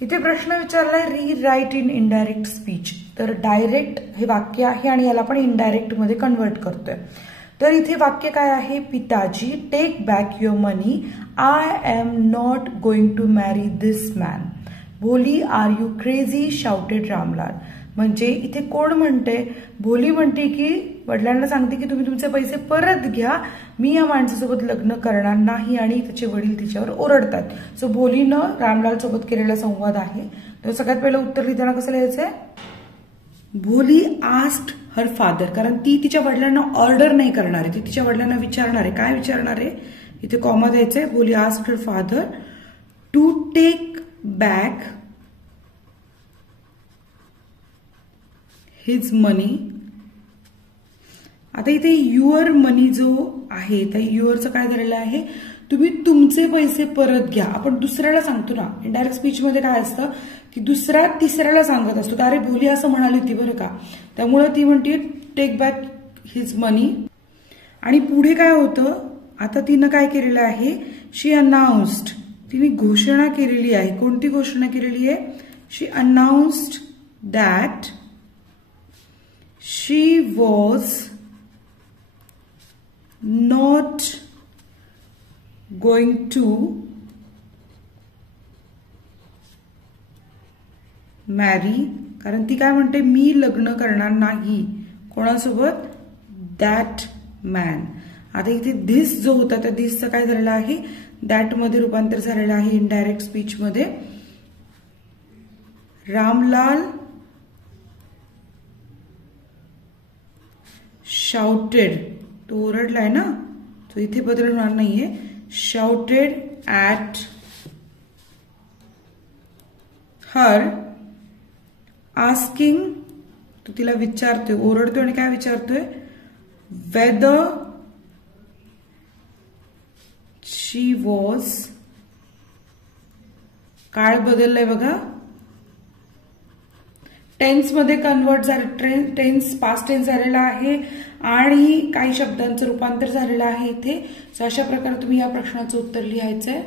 इथे प्रश्न विचारलाय rewrite in indirect speech. तर डायरेक्ट हे वाक्य आहे आणि याला आपण इनडायरेक्ट मध्ये कन्वर्ट करतोय। तर इथे वाक्य काय आहे, Pitaji take back your money, I am not going to marry this man. Bholi are you crazy shouted Ramlal. म्हणजे इथे कोण म्हणते, भोली म्हणते की वडिलांना सांगते की तुम्ही तुमचे पैसे परत घ्या, मी या माणसासोबत लग्न करणार नाही, आणि त्याचे वडील तिच्यावर ओरडतात। सो भोलीनं रामलाल सोबत केलेला संवाद आहे। तर सगळ्यात पहिलं उत्तर लिहिताना कसं लिहायचंय, भोली आस्क्ड हर फादर, कारण ती तिच्या वडिलांना ऑर्डर नाही करणार आहे, ती तिच्या वडिलांना विचारणार आहे। काय विचारणार आहे, इथे कॉमा द्यायचंय, Bholi asked her father to take back his money. आता इथे युअर मनी जो आहे, त्या युअरचं काय झालेलं आहे, तुम्ही तुमचे पैसे परत घ्या। आपण दुसऱ्याला सांगतो ना, इनडायरेक्ट स्पीच मध्ये काय असतं की दुसरा तिसऱ्याला सांगत असतो, अरे भोली असं म्हणाली होती बरं का, त्यामुळे ती म्हणते टेक बॅक हिज मनी। आणि पुढे काय होतं, आता तिनं काय केलेलं आहे, शी अनाउन्स्ड, तिने घोषणा केलेली आहे। कोणती घोषणा केलेली आहे, she announced that she was not going to marry, कारण ती काय म्हणते, मी लग्न करणार नाही कोणासोबत, दॅट मॅन। आता इथे धिस जो होता त्या धिसचं काय झालेलं आहे, दॅट मध्ये रूपांतर झालेलं आहे इनडायरेक्ट स्पीच मध्ये। रामलाल शाउटेड, तो ओरडलाय ना, तो इथे बदल होणार नाहीये, शाउटेड ऍट हर आस्किंग, तो तिला विचारतोय, ओरडतोय आणि काय विचारतोय, वेदर शी वॉज, काळ बदललाय बघा, टेन्स मध्ये कन्वर्ट झालं, टेन्स पास्ट टेन्स झालेला आहे आणि काही शब्दांचं रूपांतर झालेलं आहे इथे। अशा प्रकारे तुम्ही या प्रश्नाचं उत्तर लिहायचंय।